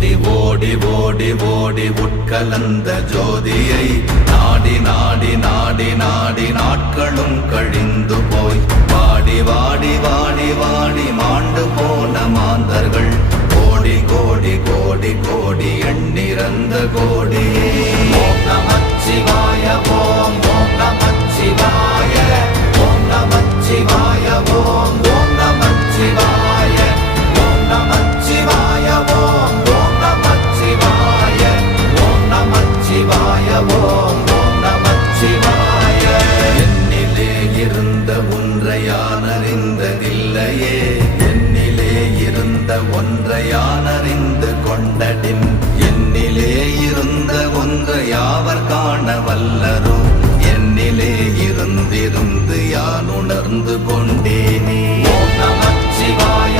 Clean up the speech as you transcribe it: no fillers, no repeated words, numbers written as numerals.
ஓடி ஓடி ஓடி ஓடி உட்கலந்த ஜோதியை நாடி நாடி நாடி நாடி நாட்களும் கழிந்து போய் வாடி வாடி வாடி வாடி மாண்டு போன மாந்தர்கள் கோடி கோடி கோடி கோடி எண்ணிறந்த கோடி. ஓம் நமச்சிவாய ஓம் ஓம் நமச்சிவாய ஓம் நமச்சிவாய ஓம் ஓம் நமச்சிவாய ஓம் நமச்சிவாய ஓம் ஓம் நமச்சிவாய ஓம் நமச்சிவாய ஓம் ஓம் நமச்சிவாய. என்னிலே இருந்த ஒன்றை யான் அறிந்ததில்லையே, என்னிலே இருந்த ஒன்றை யான் அறிந்து கொண்டடின், என்னிலே இருந்த ஒன்றை யாவர் காண வல்லரோ, என்னிலே இருந்திருந்து யான் உணர்ந்து கொண்டேனே. ஓம் நமச்சிவாய